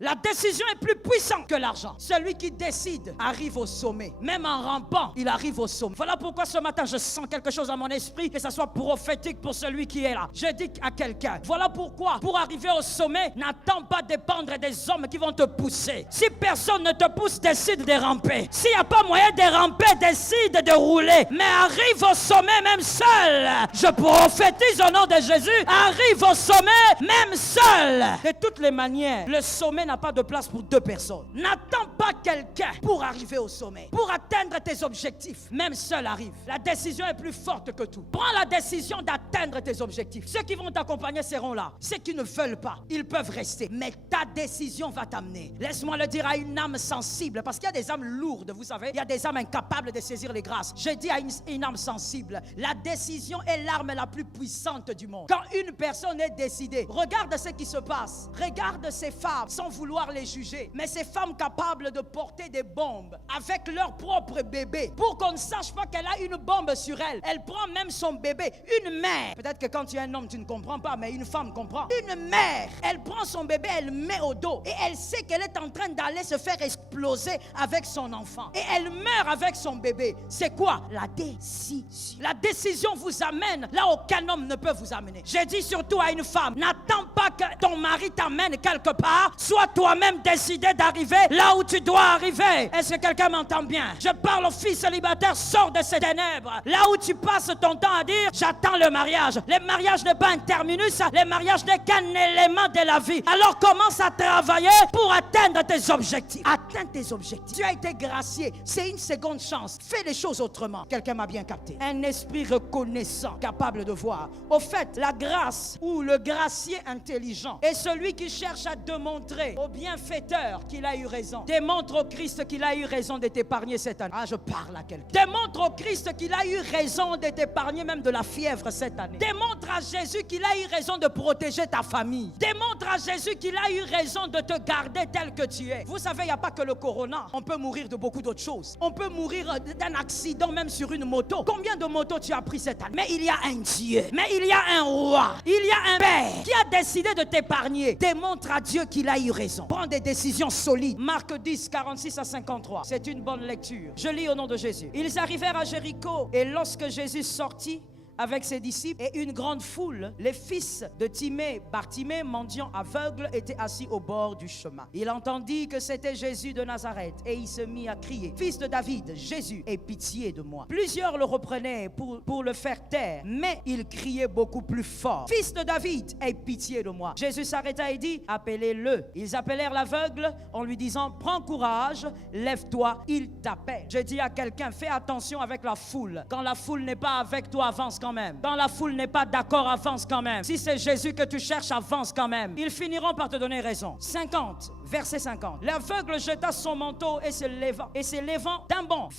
La décision est plus puissante que l'argent. Celui qui décide arrive au sommet. Même en rampant, il arrive au sommet. Voilà pourquoi ce matin, je sens quelque chose dans mon esprit, que ça soit prophétique pour celui qui est là. Je dis à quelqu'un, voilà pourquoi, pour arriver au sommet, n'attends pas dépendre des hommes qui vont te pousser. Si personne ne te pousse, décide de ramper. S'il n'y a pas moyen de ramper, décide de rouler. Mais arrive au sommet même seul. Je prophétise au nom de Jésus, arrive au sommet même seul. De toutes les manières, le sommet n'a pas de place pour deux personnes. N'attends pas quelqu'un pour arriver au sommet. Pour atteindre tes objectifs, même seul arrive. La décision est plus forte que tout. Prends la décision d'atteindre tes objectifs. Ceux qui vont t'accompagner seront là. Ceux qui ne veulent pas, ils peuvent rester. Mais ta décision va t'amener. Laisse-moi le dire à une âme sensible, parce qu'il y a des âmes lourdes, vous savez. Il y a des âmes incapables de saisir les grâces. Je dis à une âme sensible, la décision est l'arme la plus puissante du monde. Quand une personne est décidée, regarde ce qui se passe. Regarde ces femmes, sans vouloir les juger, mais ces femmes capables de porter des bombes avec leur propre bébé, pour qu'on ne sache pas qu'elle a une bombe sur elle. Elle prend même son bébé. Une mère, peut-être que quand tu es un homme tu ne comprends pas, mais une femme comprend. Une mère, elle prend son bébé, elle le met au dos et elle sait qu'elle est en train d'aller se faire exploser avec son enfant et elle meurt avec son bébé. C'est quoi? La décision. La décision vous amène là où aucun homme ne peut vous amener. J'ai dit surtout à une femme, n'attends pas que ton mari t'amène quelque part, sois toi-même décidé d'arriver là où tu dois arriver. Est-ce que quelqu'un m'entend bien? Je parle aux filles célibataires, sors de ces ténèbres. Là où tu passes ton temps à dire, j'attends le mariage. Le mariage n'est pas un terminus, le mariage n'est qu'un élément de la vie. Alors commence à travailler pour atteindre tes objectifs. Atteins tes objectifs. Tu as été gracié, c'est une seconde chance. Fais les choses autrement. Quelqu'un m'a bien capté. Un esprit reconnaissant, capable de voir. Au fait, la grâce ou le gracier intelligent est celui qui cherche à démontrer au bienfaiteur qu'il a eu raison. Démontre au Christ qu'il a eu raison de t'épargner cette année. Ah, je parle à quelqu'un. Démontre au Christ qu'il a eu raison de t'épargner même de la fièvre cette année. Démontre à Jésus qu'il a eu raison de protéger ta famille. Démontre à Jésus qu'il a eu raison de te garder tel que tu es. Vous savez, il n'y a pas que le corona. On peut mourir de beaucoup d'autres choses. On peut mourir d'un accident même sur une moto. Combien de motos tu as pris cette année? Mais il y a un Dieu. Mais il y a un roi. Il y a un Père qui a décidé de t'épargner. Démontre à Dieu qu'il a eu raison. Prends des décisions solides. Marc 10, 46 à 53. C'est une bonne lecture. Je lis au nom de Jésus. Ils arrivèrent à Jéricho et lorsque Jésus sortit avec ses disciples et une grande foule, les fils de Timée, Bartimée, mendiant aveugle, étaient assis au bord du chemin. Il entendit que c'était Jésus de Nazareth et il se mit à crier, fils de David, Jésus, aie pitié de moi. Plusieurs le reprenaient pour le faire taire, mais il criait beaucoup plus fort, fils de David, aie pitié de moi. Jésus s'arrêta et dit, appelez-le. Ils appelèrent l'aveugle en lui disant, prends courage, lève-toi, il t'appelle. Je dis à quelqu'un, fais attention avec la foule. Quand la foule n'est pas avec toi, avance quand même. Quand la foule n'est pas d'accord, avance quand même. Si c'est Jésus que tu cherches, avance quand même. Ils finiront par te donner raison. 50, verset 50. L'aveugle jeta son manteau et se levant d'un bond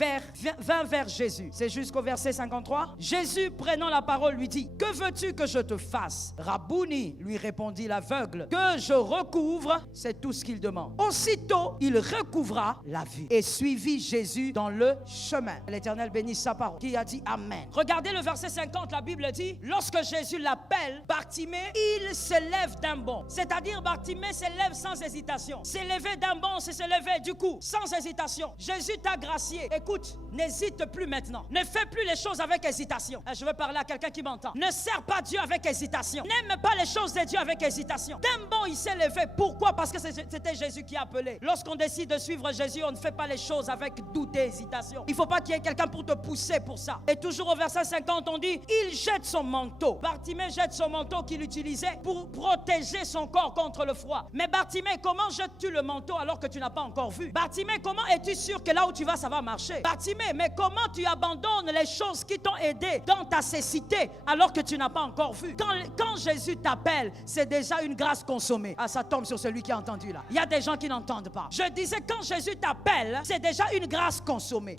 vint vers Jésus. C'est jusqu'au verset 53. Jésus, prenant la parole, lui dit, que veux-tu que je te fasse? Rabouni, lui répondit l'aveugle, que je recouvre, c'est tout ce qu'il demande. Aussitôt, il recouvra la vue et suivit Jésus dans le chemin. L'Éternel bénisse sa parole. Qui a dit Amen. Regardez le verset 50. La Bible dit, lorsque Jésus l'appelle, Bartimée, il se lève d'un bond. C'est-à-dire, Bartimée se lève sans hésitation. Se lever d'un bond, c'est se lever du coup, sans hésitation. Jésus t'a gracié. Écoute, n'hésite plus maintenant. Ne fais plus les choses avec hésitation. Je veux parler à quelqu'un qui m'entend. Ne sers pas Dieu avec hésitation. N'aime pas les choses de Dieu avec hésitation. D'un bond, il s'est levé. Pourquoi? Parce que c'était Jésus qui appelait. Lorsqu'on décide de suivre Jésus, on ne fait pas les choses avec doute et hésitation. Il ne faut pas qu'il y ait quelqu'un pour te pousser pour ça. Et toujours au verset 50, on dit, il jette son manteau. Bartimée jette son manteau qu'il utilisait pour protéger son corps contre le froid. Mais Bartimée, comment jettes-tu le manteau alors que tu n'as pas encore vu? Bartimée, comment es-tu sûr que là où tu vas, ça va marcher? Bartimée, mais comment tu abandonnes les choses qui t'ont aidé dans ta cécité alors que tu n'as pas encore vu? Quand Jésus t'appelle, c'est déjà une grâce consommée. Ah, ça tombe sur celui qui a entendu là. Il y a des gens qui n'entendent pas. Je disais, quand Jésus t'appelle, c'est déjà une grâce consommée.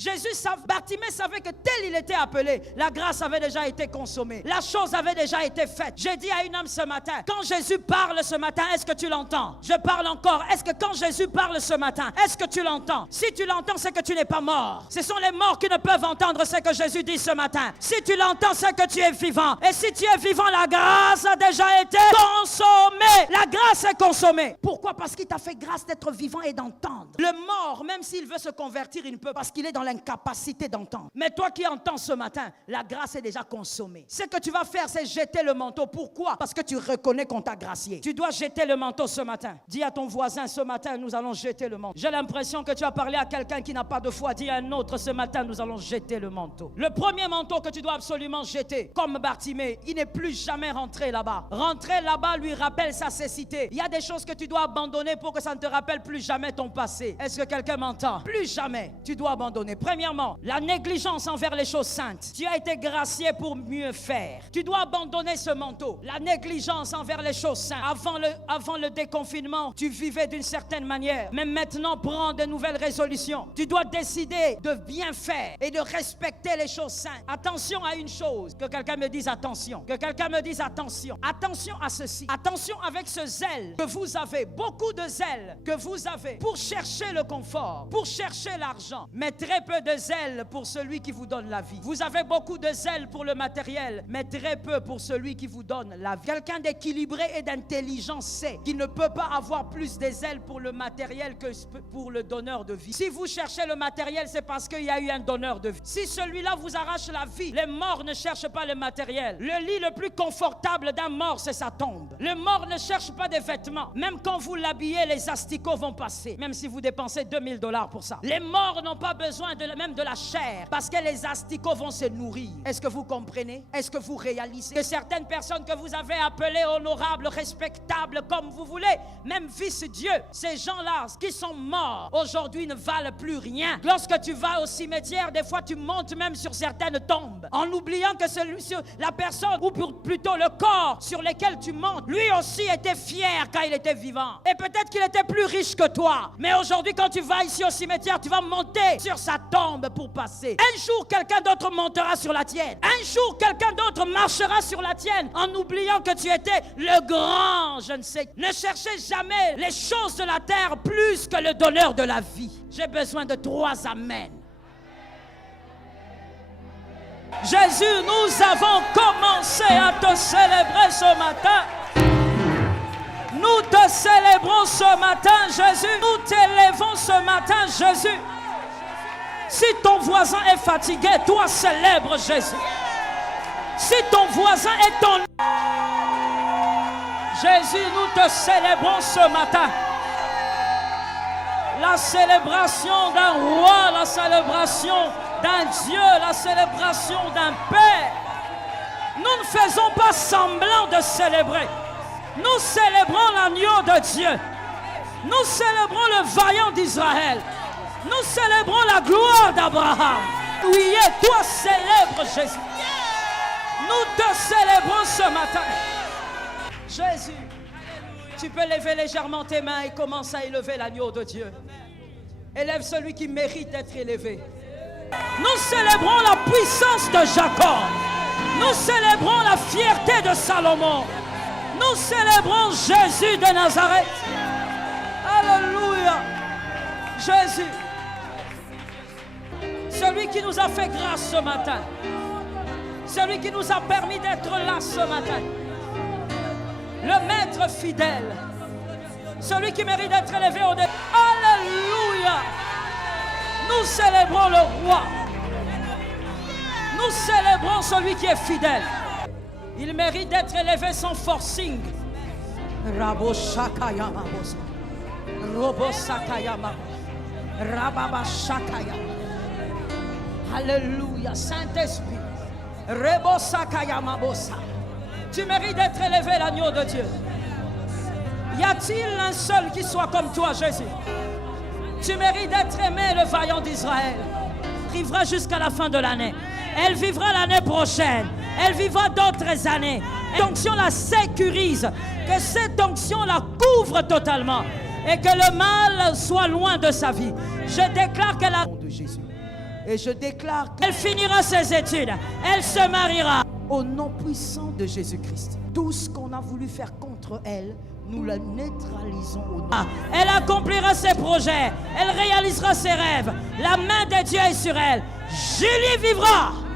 Bartimée savait que tel il était appelé, la grâce avait déjà été consommée. La chose avait déjà été faite. J'ai dit à une âme ce matin, quand Jésus parle ce matin, est-ce que tu l'entends? Je parle encore. Est-ce que quand Jésus parle ce matin, est-ce que tu l'entends? Si tu l'entends, c'est que tu n'es pas mort. Ce sont les les morts qui ne peuvent entendre ce que Jésus dit ce matin. Si tu l'entends, c'est que tu es vivant. Et si tu es vivant, la grâce a déjà été consommée. La grâce est consommée. Pourquoi? Parce qu'il t'a fait grâce d'être vivant et d'entendre. Le mort, même s'il veut se convertir, il ne peut, parce qu'il est dans l'incapacité d'entendre. Mais toi qui entends ce matin, la grâce est déjà consommée. Ce que tu vas faire, c'est jeter le manteau. Pourquoi? Parce que tu reconnais qu'on t'a gracié. Tu dois jeter le manteau ce matin. Dis à ton voisin, ce matin, nous allons jeter le manteau. J'ai l'impression que tu as parlé à quelqu'un qui n'a pas de foi. Dis à un autre, ce matin, nous allons jeter le manteau. Le premier manteau que tu dois absolument jeter, comme Bartimée, il n'est plus jamais rentré là-bas. Rentrer là-bas lui rappelle sa cécité. Il y a des choses que tu dois abandonner pour que ça ne te rappelle plus jamais ton passé. Est-ce que quelqu'un m'entend? Plus jamais, tu dois abandonner. Premièrement, la négligence envers les choses saintes. Tu as été gracié pour mieux faire. Tu dois abandonner ce manteau. La négligence envers les choses saintes. Avant le déconfinement, tu vivais d'une certaine manière. Mais maintenant, prends de nouvelles résolutions. Tu dois décider de bien faire et de respecter les choses saintes. Attention à une chose. Que quelqu'un me dise attention. Que quelqu'un me dise attention. Attention à ceci. Attention avec ce zèle que vous avez. Beaucoup de zèle que vous avez pour chercher le confort, pour chercher l'argent. Mais très peu de zèle pour celui qui vous donne la vie. Vous avez beaucoup de zèle pour le matériel, mais très peu pour celui qui vous donne la vie. Quelqu'un d'équilibré et d'intelligent sait qu'il ne peut pas avoir plus de zèle pour le matériel que pour le donneur de vie. Si vous cherchez le matériel, c'est parce qu'il y a eu un donneur de vie. Si celui-là vous arrache la vie, les morts ne cherchent pas le matériel. Le lit le plus confortable d'un mort, c'est sa tombe. Le mort ne cherche pas des vêtements. Même quand vous l'habillez, les asticots vont passer. Même si vous dépensez $2000 pour ça. Les morts n'ont pas besoin même de la chair, parce que les asticots vont se nourrir. Est-ce que vous comprenez? Est-ce que vous réalisez que certaines personnes que vous avez appelées honorables, respectables, comme vous voulez, même vice-dieu, ces gens-là qui sont morts, aujourd'hui ne valent plus rien. Lorsque tu vas au cimetière, des fois tu montes même sur certaines tombes, en oubliant que la personne, ou plutôt le corps sur lequel tu montes, lui aussi était fier quand il était vivant. Et peut-être qu'il était plus riche que toi. Mais aujourd'hui, quand tu vas ici au cimetière, tu vas monter sur sa tombe pour passer. Un jour, quelqu'un d'autre montera sur la tienne. Un jour, quelqu'un d'autre marchera sur la tienne en oubliant que tu étais le grand, je ne sais. Ne cherchez jamais les choses de la terre plus que le donneur de la vie. J'ai besoin de 3 amen. Jésus, nous avons commencé à te célébrer ce matin. Nous te célébrons ce matin, Jésus. Nous t'élèvons ce matin, Jésus. Si ton voisin est fatigué, toi célèbre Jésus. Si ton voisin est ton... Jésus, nous te célébrons ce matin. La célébration d'un roi, la célébration d'un Dieu, la célébration d'un Père. Nous ne faisons pas semblant de célébrer. Nous célébrons l'agneau de Dieu. Nous célébrons le vaillant d'Israël. Nous célébrons la gloire d'Abraham. Oui, et toi célèbre Jésus. Nous te célébrons ce matin. Jésus, tu peux lever légèrement tes mains et commencer à élever l'agneau de Dieu. Élève celui qui mérite d'être élevé. Nous célébrons la puissance de Jacob. Nous célébrons la fierté de Salomon. Nous célébrons Jésus de Nazareth. Alléluia. Jésus, celui qui nous a fait grâce ce matin, celui qui nous a permis d'être là ce matin, le maître fidèle, celui qui mérite d'être élevé au-dessus. Alléluia. Nous célébrons le roi. Nous célébrons celui qui est fidèle. Il mérite d'être élevé sans forcing. Rabo Shakayama. Robo Sakayama. Rababa Shakayama. Alléluia. Saint-Esprit. Rebo Sakayama Bosa. Tu mérites d'être élevé, l'agneau de Dieu. Y a-t-il un seul qui soit comme toi, Jésus? Tu mérites d'être aimé, le vaillant d'Israël. Vivra jusqu'à la fin de l'année. Elle vivra l'année prochaine. Elle vivra d'autres années. Cette onction la sécurise. Que cette onction la couvre totalement. Et que le mal soit loin de sa vie. Je déclare qu'elle a... de Jésus. Et je déclare qu'elle finira ses études. Elle se mariera. Au nom puissant de Jésus-Christ. Tout ce qu'on a voulu faire contre elle, nous la neutralisons au nom. Elle accomplira ses projets. Elle réalisera ses rêves. La main de Dieu est sur elle. Julie vivra.